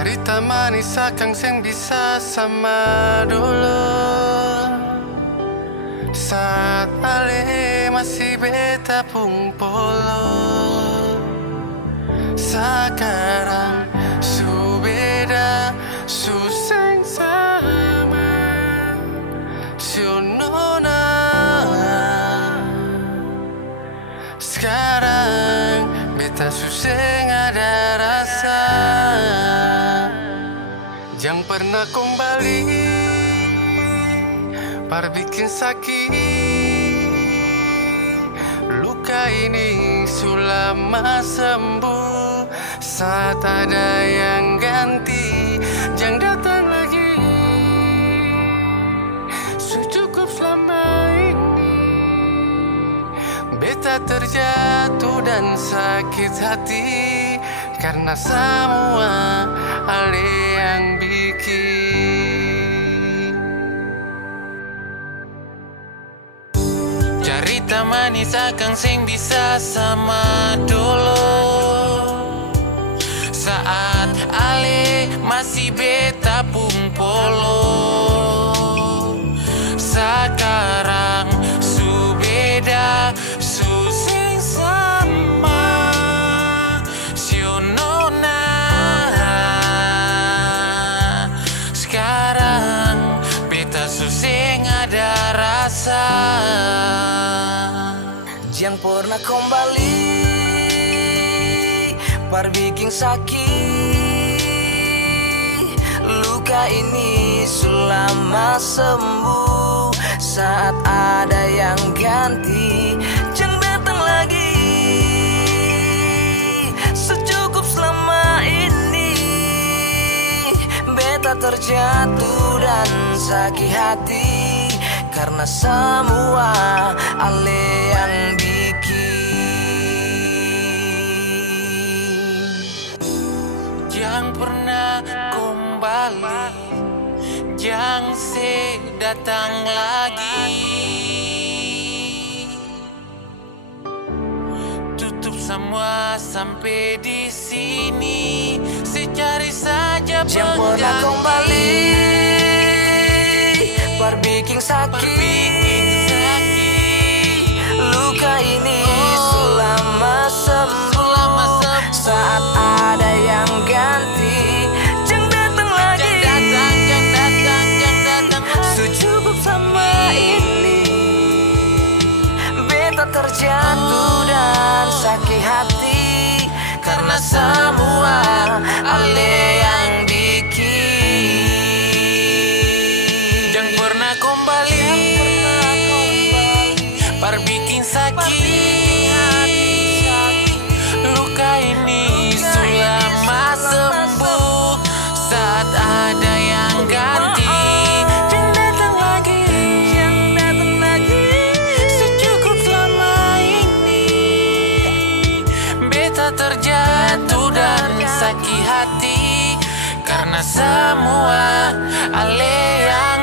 Cerita manis akang sing bisa sama dulu, saat ale masih beta pung polo. Sekarang su beda, su seng sama, su nona. Sekarang beta su seng ada rasa. Jangan pernah kembali par bikin sakit. Luka ini sulama sembuh saat ada yang ganti. Jangan datang lagi, cukup selama ini. Beta terjatuh dan sakit hati karena semua ale yang bikin. Cerita manis akang sing bisa sama dulu, saat ale masih beta pung polo. Sekarang su beda, su sing sama, sio nona. Sekarang beta su sing ada rasa. Jangan pernah kembali par bikin sakit. Luka ini selama sembuh saat ada yang ganti. Jangan datang lagi, secukup selama ini. Beta terjatuh dan sakit hati karena semua ale yang Jangan pernah kembali, jangan datang lagi. Tutup semua sampai di sini. Secari saja pengganti. Jangan pernah kembali par bikin sakit. Luka ini selama sembuh saat ada yang ganti. Jangan datang lagi, Jangan datang. secukup sama ini. Beta terjatuh dan sakit hati karena semua ale yang bikin. Jangan pernah kembali par bikin sakit. Luka ini selama sembuh saat ada yang ganti. Jangan datang lagi, secukup selama ini. Beta terjatuh dan sakit hati karena semua ale yang